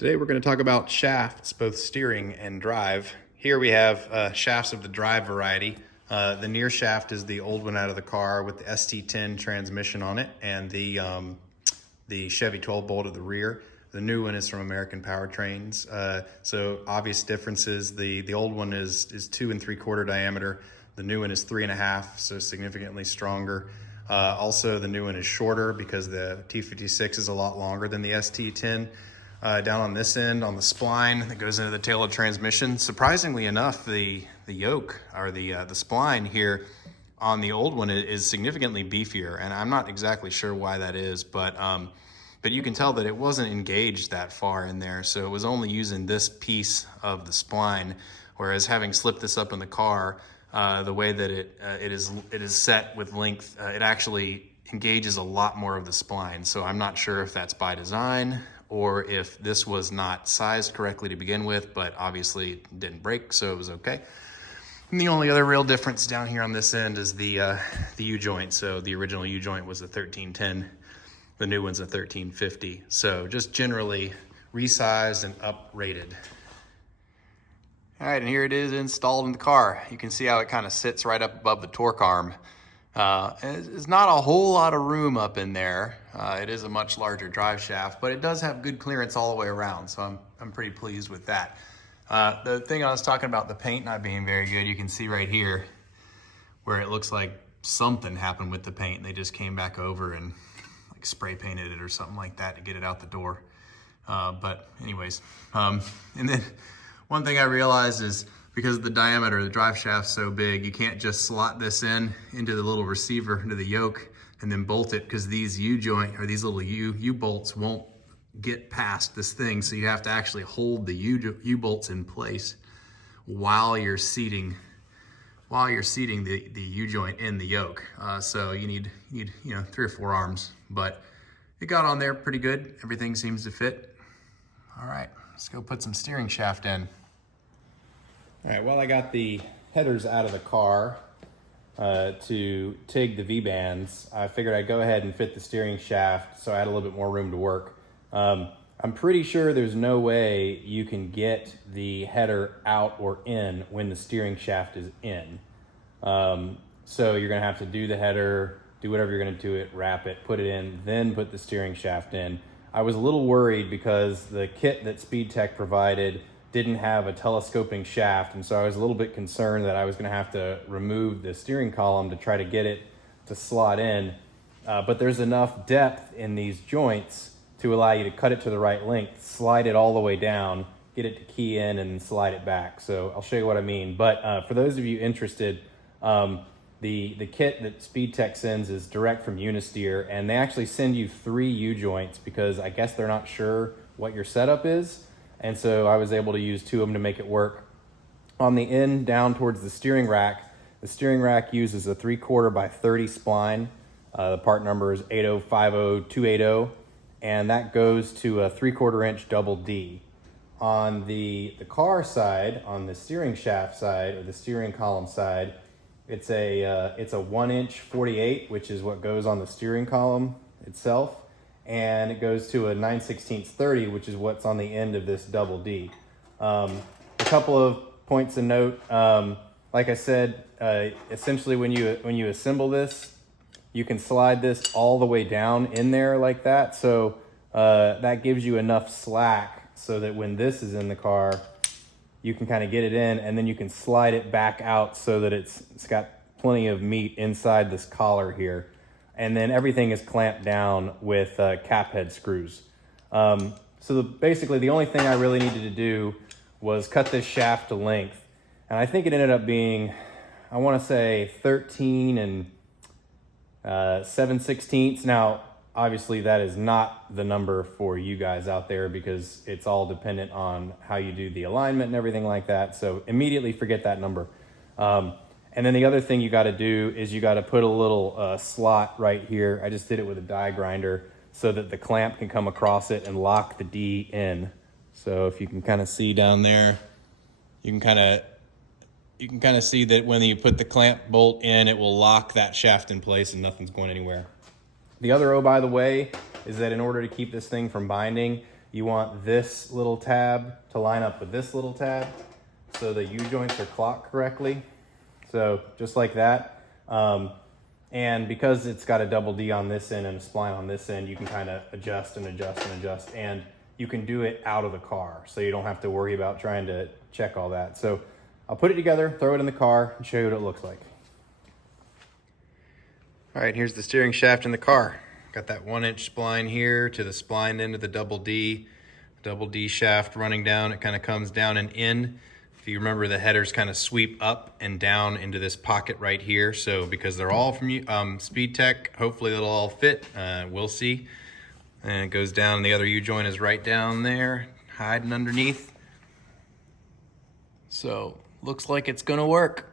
Today we're going to talk about shafts, both steering and drive. Here we have shafts of the drive variety. The near shaft is the old one out of the car with the ST10 transmission on it and the Chevy 12 bolt at the rear. The new one is from American Powertrains. So obvious differences. The old one is 2 3/4 diameter. The new one is 3.5, so significantly stronger. Also, the new one is shorter because the T56 is a lot longer than the ST10. Down on this end, on the spline that goes into the tail of transmission, surprisingly enough, the yoke or the spline here on the old one is significantly beefier, and I'm not exactly sure why that is, but you can tell that it wasn't engaged that far in there, so it was only using this piece of the spline, whereas having slipped this up in the car, the way that it is set with length, it actually engages a lot more of the spline. So I'm not sure if that's by design or if this was not sized correctly to begin with, but obviously it didn't break, so it was okay. And the only other real difference down here on this end is the U-joint. So the original U-joint was a 1310, the new one's a 1350. So just generally resized and uprated. All right, and here it is installed in the car. You can see how it kind of sits right up above the torque arm. It's not a whole lot of room up in there. It is a much larger drive shaft, but it does have good clearance all the way around, so I'm pretty pleased with that. The thing I was talking about, the paint not being very good, you can see right here where it looks like something happened with the paint. They just came back over and like spray painted it or something like that to get it out the door. But anyways, and then one thing I realized is because the diameter of the drive shaft's so big, you can't just slot this into the little receiver, into the yoke, and then bolt it, because these U-joint or these little U-bolts won't get past this thing. So you have to actually hold the U-bolts in place while you're seating the U-joint in the yoke. So you need 3 or 4 arms, but it got on there pretty good. Everything seems to fit. All right, let's go put some steering shaft in. All right, well, I got the headers out of the car to TIG the V-bands. I figured I'd go ahead and fit the steering shaft so I had a little bit more room to work. I'm pretty sure there's no way you can get the header out or in when the steering shaft is in. So you're gonna have to do the header, do whatever you're gonna do it, wrap it, put it in, then put the steering shaft in. I was a little worried because the kit that SpeedTech provided didn't have a telescoping shaft, and so I was a little bit concerned that I was gonna have to remove the steering column to try to get it to slot in. But there's enough depth in these joints to allow you to cut it to the right length, slide it all the way down, get it to key in, and slide it back. So I'll show you what I mean. But for those of you interested, the kit that SpeedTech sends is direct from Uni-steer, and they actually send you 3 U-joints because I guess they're not sure what your setup is. And so I was able to use 2 of them to make it work. On the end down towards the steering rack uses a 3/4 by 30 spline. The part number is 8050280, and that goes to a 3/4 inch double D. On the car side, on the steering shaft side or the steering column side, it's a 1 inch 48, which is what goes on the steering column itself. And it goes to a 9/16 30, which is what's on the end of this double D. A couple of points of note. Like I said, essentially when you assemble this, you can slide this all the way down in there like that. So that gives you enough slack so that when this is in the car, you can kind of get it in, and then you can slide it back out so that it's got plenty of meat inside this collar here. And then everything is clamped down with cap head screws. So basically the only thing I really needed to do was cut this shaft to length. And I think it ended up being, I want to say 13 7/16. Now, obviously that is not the number for you guys out there because it's all dependent on how you do the alignment and everything like that. So immediately forget that number. And then the other thing you got to do is you got to put a little slot right here. I just did it with a die grinder so that the clamp can come across it and lock the D in. So if you can kind of see down there, you can kind of see that when you put the clamp bolt in, it will lock that shaft in place and nothing's going anywhere. The other, oh, by the way, is that in order to keep this thing from binding, you want this little tab to line up with this little tab so the U-joints are clocked correctly. So just like that. And because it's got a double D on this end and a spline on this end, you can kind of adjust and adjust and adjust, and you can do it out of the car. So you don't have to worry about trying to check all that. So I'll put it together, throw it in the car, and show you what it looks like. All right, here's the steering shaft in the car. Got that 1-inch spline here to the spline end of the double D shaft running down. It kind of comes down and in. If you remember, the headers kind of sweep up and down into this pocket right here. So because they're all from Speed Tech, hopefully it'll all fit. We'll see. And it goes down. The other U-joint is right down there, hiding underneath. So looks like it's gonna work.